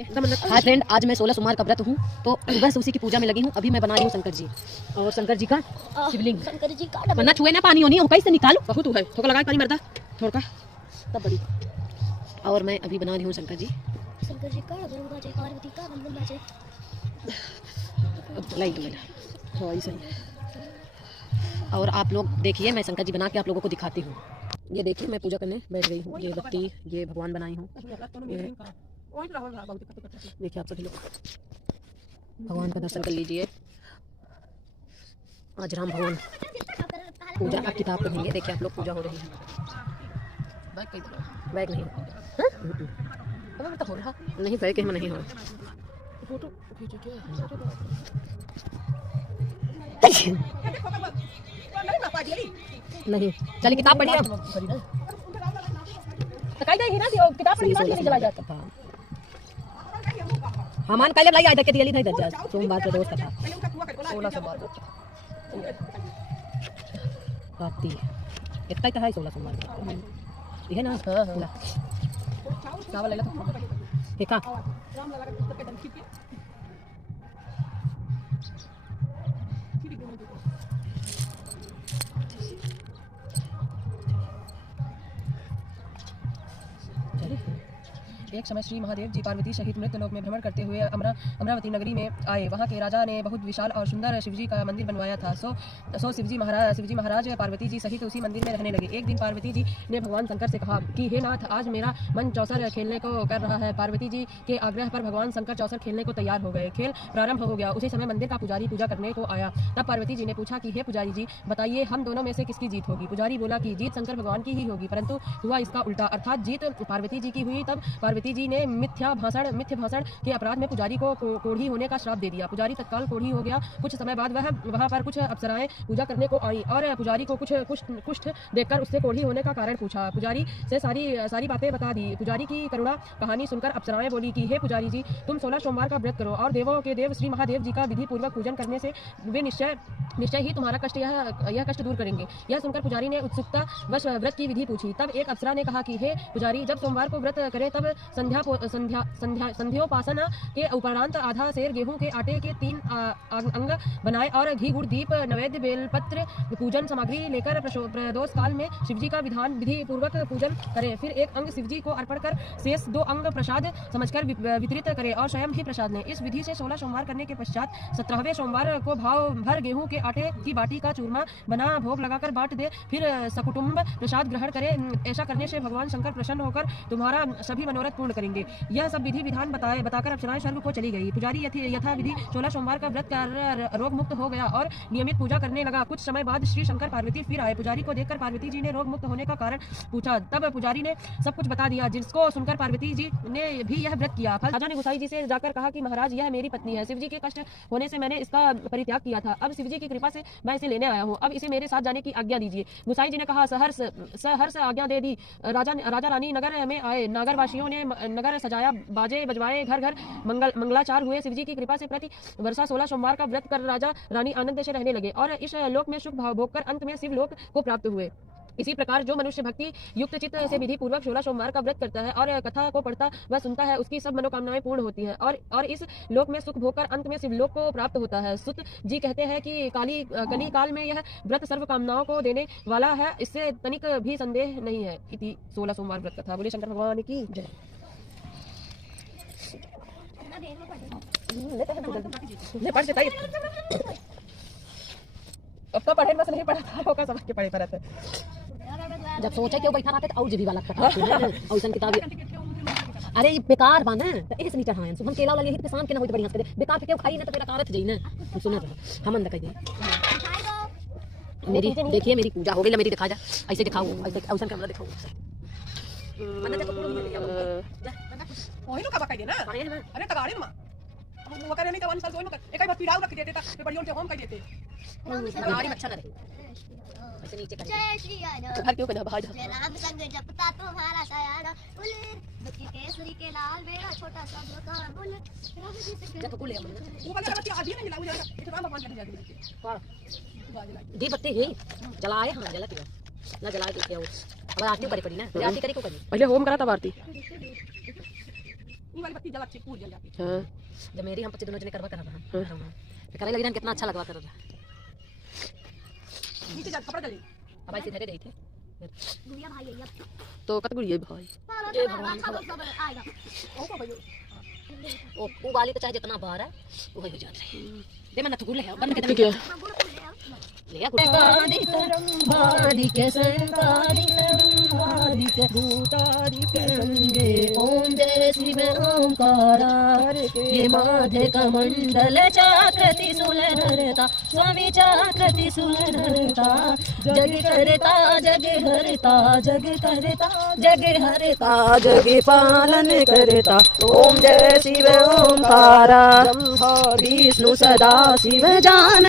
Hi friend, आज मैं 16 सोमवार का व्रत हूँ तो बस उसी की पूजा में लगी हूँ। अभी मैं बना रही हूँ शंकर जी और शंकर जी का शिवलिंग। शंकर जी का वरना छुए ना पानी होनी है, कैसे निकालो बहुत है थोड़ा लगा पानी मरदा थोड़ा तब बड़ी। और मैं अभी बना रही हूँ शंकर जी का पार्वती का बंधन बाजे। लाइट मेरा थोड़ा ही सही है। और आप लोग देखिए, मैं शंकर जी बना के आप लोगों को दिखाती हूँ। ये देखिए, मैं पूजा करने बैठ गई हूँ। ये बत्ती, ये भगवान बनाई हूँ। देखिए आप सभी लोग भगवान का दर्शन कर लीजिए। आज राम भगवान पूजा का किताब पढ़ेंगे। देखिए आप लोग, पूजा हो रही है। बैग नहीं नहीं बैग में नहीं हो नहीं। चलिए किताब पढ़िए। किताब हमान कल लाई आए थे दिल्ली नहीं दर्जा सोमवार के दोस्त था 16 सोमवार पाती इतना ही तो है 16 सोमवार ये ना। चावल ले लो ठीक है। एक समय श्री महादेव जी पार्वती सहित मृत्यलोक में भ्रमण करते हुए अमरावती नगरी में आए। वहां के राजा ने बहुत विशाल और सुंदर शिवजी का मंदिर बनवाया था। सो शिवजी महाराज पार्वती जी सहित उसी मंदिर में रहने लगे। एक दिन पार्वती जी ने भगवान शंकर से कहा कि हे नाथ, आज मेरा मन चौसर खेलने को कर रहा है। पार्वती जी के आग्रह पर भगवान शंकर चौसर खेलने को तैयार हो गए। खेल प्रारंभ हो गया। उसी समय मंदिर का पुजारी पूजा करने को आया। तब पार्वती जी ने पूछा कि हे पुजारी जी, बताइए हम दोनों में से किसकी जीत होगी। पुजारी बोला कि जीत शंकर भगवान की ही होगी, परंतु हुआ इसका उल्टा, अर्थात जीत पार्वती जी की हुई। तब पार्वती जी ने मिथ्या भाषण के अपराध में पुजारी को कोढ़ी होने का श्राप दे दिया। पुजारी तत्काल कोढ़ी हो गया। कुछ समय बाद वहां पर कुछ अप्सराएं पूजा करने को आई और पुजारी को कुछ कुष्ठ देखकर उससे कोढ़ी होने का कारण पूछा। पुजारी से सारी बातें बता दी। पुजारी की करुणा कहानी सुनकर अप्सराएं बोली कि हे पुजारी जी, तुम 16 सोमवार का व्रत करो और देवों के देव श्री महादेव जी का विधि पूर्वक पूजन करने से वे निश्चय ही तुम्हारा कष्ट यह कष्ट दूर करेंगे। यह सुनकर पुजारी ने उत्सुकता वश व्रत की विधि पूछी। तब एक अप्सरा ने कहा कि हे पुजारी, जब सोमवार को व्रत करे तब संध्योपासना के उपरांत आधा सेर गेहूं के आटे के 3 अंग बनाए और घी गुड़ दीप नैवेद्य बेलपत्र पूजन सामग्री लेकर प्रदोष काल में शिवजी का विधि पूर्वक पूजन करे। फिर एक अंग शिवजी को अर्पण कर शेष 2 अंग प्रसाद समझकर वितरित करे और स्वयं ही प्रसाद लें। इस विधि से 16 सोमवार करने के पश्चात 17वें सोमवार को भाव भर गेहूं के आटे की बाटी का चूरमा बना भोग लगाकर बांट दे। फिर सकुटुंब प्रसाद ग्रहण करे। ऐसा करने से भगवान शंकर प्रसन्न होकर तुम्हारा सभी मनोरथ पूर्ण करेंगे। यह सब विधि विधान बताकर अप्सराएं स्वर्ग को चली गई। पुजारी यथा विधि 16 सोमवार का व्रत कर रोग मुक्त हो गया और नियमित पूजा करने लगा। कुछ समय बाद श्री शंकर पार्वती फिर आए। पुजारी को देखकर पार्वती जी ने रोग मुक्त होने का कारण पूछा। तब पुजारी ने सब कुछ बता दिया, जिसको सुनकर पार्वती जी ने भी यह व्रत किया। राजा ने गोसाई जी से जाकर कहा कि महाराज, यह मेरी पत्नी है। शिवजी के कष्ट होने से मैंने इसका परित्याग किया था। अब शिवजी की कृपा से मैं इसे लेने आया हूँ। अब इसे मेरे साथ जाने की आज्ञा दीजिए। गोसाई जी ने कहा, सहर्ष आज्ञा दे दी। राजा रानी नगर में आए। नगरवासियों ने नगर सजाया, बाजे बजवाए, घर घर मंगलाचार हुए। शिवजी की कृपा से प्रति वर्षा 16 सोमवार का व्रत कर राजा रानी आनंद से रहने लगे और इस लोक में सुख भाव भोग कर अंत में शिव लोक को प्राप्त हुए। इसी प्रकार जो मनुष्य भक्ति युक्त चित्त से विधि पूर्वक 16 सोमवार का व्रत करता है और कथा को पढ़ता व सुनता है, उसकी सब मनोकामनाएं पूर्ण होती है और इस लोक में सुख भोग कर अंत में शिवलोक को प्राप्त होता है। सुत जी कहते हैं कि कली काल में यह व्रत सर्व कामनाओं को देने वाला है, इससे तनिक भी संदेह नहीं है। इति 16 सोमवार व्रत कथा। बोले शंकर भगवान की जय। पढ़ से अब तो पढ़े नहीं पढ़ा था, होगा समझ के पढ़े परत। जब सोचा क्यों बैठा रहते और जीवी वाला कथा औसन किताब। अरे बेकार बा ना तो ऐसे नहीं चढ़ाए हम केला वाला यही किसान के ना होई बढ़िया करे बेकार के खाई ना तो तेरा कारत जई ना सुना रहा हम अंदर कह मेरी देखिए मेरी पूजा हो गई। मेरी दिखा जा, ऐसे दिखाओ, ऐसे औसन कैमरा दिखाओ। मन्ना देखो ओही नो का बकाई दे ना। अरे तगाड़े ना वो करे नहीं तो वन साल दोनों एक बार पिराव रख देते ता बड़ियों के होम कर देते। गाड़ी में अच्छा ना रहे ऐसे नीचे कर। जय श्री राम। घर क्यों कहना भाई जय राम संग जपता तुम्हारा सयारा बोले बच्ची केसरी के लाल मेरा छोटा सा का बोले राम जी से जब कुल वो वाला बच्ची आधी नहीं लाऊ जाएगा। ये राम भगवान के जाके दी बत्ती ही जलाए। हां जला के ना जलाए तो क्या हो। अब आरती करे पड़ी ना। आरती करे को करनी पहले होम करा तब आरती। ये वाली बत्ती जला अच्छी पूरी जल जाती हाँ जब मेरी हम 25 दोनों जने करवा कर रहा करे लगी ना कितना अच्छा लगवा कर रहा नीचे जा कपड़ा जली अब ऐसे धरे थे गुड़िया भाई है अब तो कत गुड़िए भाई ये भगवान सब आएगा ओ को भाई ओ वो वाली तो चाहे जितना बार है वो हो जात रही दे मन गुड़ ले आओ बन के क्या ले आ गुड़ बारी के संतारी बारी के भूतारी के संगे ओम जय शिव ओंकारा ये माधे कमंडल चाकृति सुलधरता स्वामी चाकृति सुलधरता जग करता जग हरता जग करता जग हरता जग पालन करता ओम जय शिव ओंकारा विष्णु सदा शिव जान